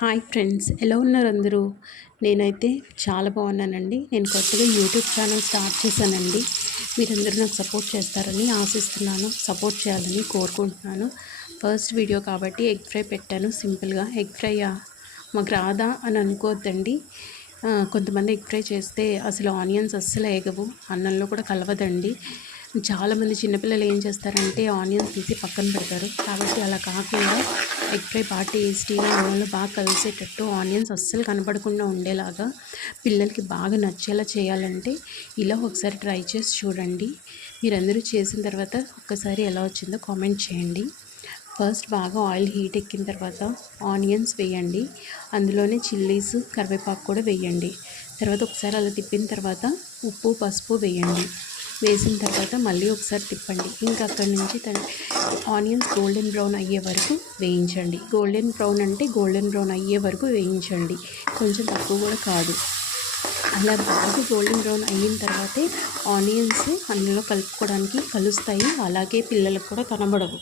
Hi friends, ఎలా ఉన్నారు అందరూ? నేనైతే చాలా బాగున్నానండి. నేను కొత్తగా యూట్యూబ్ ఛానల్ స్టార్ట్ చేశానండి. మీరందరూ నాకు సపోర్ట్ చేస్తారని ఆశిస్తున్నాను, సపోర్ట్ చేయాలని కోరుకుంటున్నాను. ఫస్ట్ వీడియో కాబట్టి ఎగ్ ఫ్రై పెట్టాను. సింపుల్గా ఎగ్ ఫ్రైయా మాకు రాదా అని అనుకోవద్దండి. కొంతమంది ఎగ్ ఫ్రై చేస్తే అసలు ఆనియన్స్ అస్సలు వేగవు, అన్నంలో కూడా కలవదండి. చాలామంది చిన్నపిల్లలు ఏం చేస్తారంటే ఆనియన్స్ తీసి పక్కన పెడతారు. కాబట్టి అలా కాకుండా ఎగ్ ఫ్రై బాగా టేస్టీగా అన్నంలో బాగా కలిసేటట్టు ఆనియన్స్ అస్సలు కనపడకుండా ఉండేలాగా పిల్లలకి బాగా నచ్చేలా చేయాలంటే ఇలా ఒకసారి ట్రై చేసి చూడండి. మీరందరూ చేసిన తర్వాత ఒక్కసారి ఎలా వచ్చిందో కామెంట్ చేయండి. ఫస్ట్ బాగా ఆయిల్ హీట్ ఎక్కిన తర్వాత ఆనియన్స్ వేయండి. అందులోనే చిల్లీస్, కరివేపాకు కూడా వేయండి. తర్వాత ఒకసారి అలా తిప్పిన తర్వాత ఉప్పు, పసుపు వేయండి. వేసిన తర్వాత మళ్ళీ ఒకసారి తిప్పండి. ఇంకా అక్కడి నుంచి ఆనియన్స్ గోల్డెన్ బ్రౌన్ అయ్యే వరకు వేయించండి. గోల్డెన్ బ్రౌన్ అంటే గోల్డెన్ బ్రౌన్ అయ్యే వరకు వేయించండి, కొంచెం తక్కువ కూడా కాదు. అలా బాగా గోల్డెన్ బ్రౌన్ అయిన తర్వాతే ఆనియన్స్ అందులో కలుపుకోవడానికి కలుస్తాయి, అలాగే పిల్లలకు కూడా కనబడవు.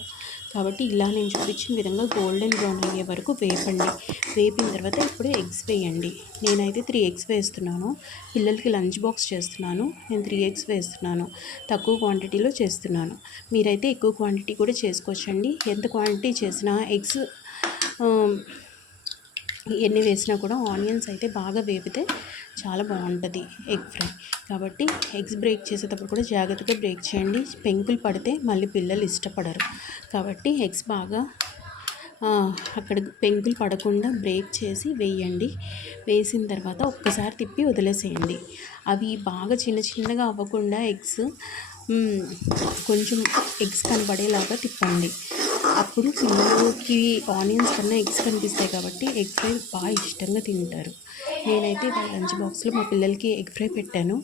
కాబట్టి ఇలా నేను చూపించిన విధంగా గోల్డెన్ బ్రౌన్ అయ్యే వరకు వేపండి. వేపిన తర్వాత ఇప్పుడు ఎగ్స్ వేయండి. నేనైతే 3 ఎగ్స్ వేస్తున్నాను. పిల్లలకి లంచ్ బాక్స్ చేస్తున్నాను. నేను 3 ఎగ్స్ వేస్తున్నాను. తక్కువ క్వాంటిటీలో చేస్తున్నాను. మీరైతే ఎక్కువ క్వాంటిటీ కూడా చేసుకోవచ్చండి. ఎంత క్వాంటిటీ చేసినా ఎగ్స్ ఎన్ని వేసినా కూడా ఆనియన్స్ అయితే బాగా వేపితే చాలా బాగుంటుంది ఎగ్ ఫ్రై. కాబట్టి ఎగ్స్ బ్రేక్ చేసేటప్పుడు కూడా జాగ్రత్తగా బ్రేక్ చేయండి. పెంకులు పడితే మళ్ళీ పిల్లలు ఇష్టపడరు. కాబట్టి ఎగ్స్ బాగా అక్కడ పెంకులు పడకుండా బ్రేక్ చేసి వేయండి. వేసిన తర్వాత ఒక్కసారి తిప్పి వదిలేసేయండి. అవి బాగా చిన్న చిన్నగా అవ్వకుండా ఎగ్స్ కొంచెం ఎగ్స్ కనబడేలాగా తిప్పండి. అప్పుడు పిల్లలకి ఆనియన్స్ కన్నా ఎగ్స్ కనిపిస్తాయి కాబట్టి ఎగ్ ఫ్రై బాగా ఇష్టంగా తింటారు. నేనైతే వాళ్ళ లంచ్ బాక్స్లో మా పిల్లలకి ఎగ్ ఫ్రై పెట్టాను.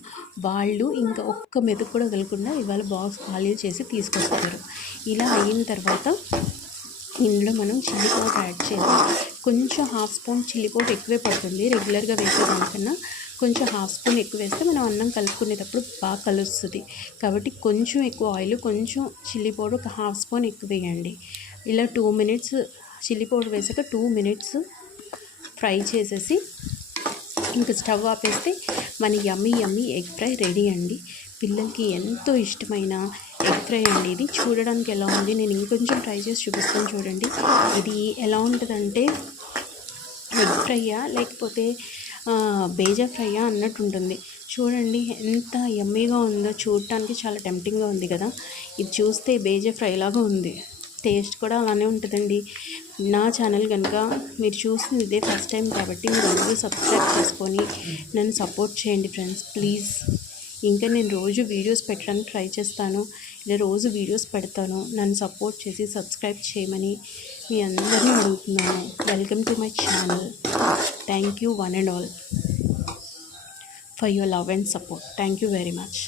వాళ్ళు ఇంకా ఒక్క మెతుకు కూడా వదలకుండా ఇవాళ బాక్స్ ఖాళీ చేసి తీసుకొస్తారు. ఇలా అయిన తర్వాత ఇందులో మనం చిల్లీ పౌడర్ యాడ్ చేయాలి. కొంచెం హాఫ్ స్పూన్ చిల్లీ పౌడర్ ఎక్కువే పడుతుంది. రెగ్యులర్గా వేసేదానికన్నా కొంచెం హాఫ్ స్పూన్ ఎక్కువ వేస్తే మనం అన్నం కలుపుకునేటప్పుడు బాగా కలుస్తుంది. కాబట్టి కొంచెం ఎక్కువ ఆయిల్, కొంచెం చిల్లీ పౌడర్ ఒక హాఫ్ స్పూన్ ఎక్కువ వేయండి. ఇలా 2 మినిట్స్ చిల్లీ పౌడర్ వేసాక 2 మినిట్స్ ఫ్రై చేసేసి ఇంకా స్టవ్ ఆపేస్తే మన యమ్మీ ఎగ్ ఫ్రై రెడీ అండి. పిల్లలకి ఎంతో ఇష్టమైన ఎగ్ ఫ్రై అండి. ఇది చూడడానికి ఎలా ఉంది, నేను ఇంకొంచెం ట్రై చేసి చూపిస్తాను చూడండి. ఇది ఎలా ఉంటుందంటే ఎగ్ ఫ్రైయా లేకపోతే బేజా ఫ్రైయా అన్నట్టు ఉంటుంది. చూడండి ఎంత యమ్మీగా ఉందో, చూడటానికి చాలా టెంప్టింగ్గా ఉంది కదా. ఇది చూస్తే బేజా ఫ్రై లాగా ఉంది, టేస్ట్ కూడా అలానే ఉంటుందండి. నా ఛానల్ కనుక మీరు చూస్తుంది ఇదే ఫస్ట్ టైం కాబట్టి మీరు అందరూ సబ్స్క్రైబ్ చేసుకొని నన్ను సపోర్ట్ చేయండి ఫ్రెండ్స్, ప్లీజ్. ఇంకా నేను రోజు వీడియోస్ పెట్టడానికి ట్రై చేస్తాను. ఇలా రోజు వీడియోస్ పెడతాను. నన్ను సపోర్ట్ చేసి సబ్స్క్రైబ్ చేయమని మీ అందరినీ అడుగుతున్నాను. Welcome to my channel. Thank you one and all for your love and support. Thank you very much.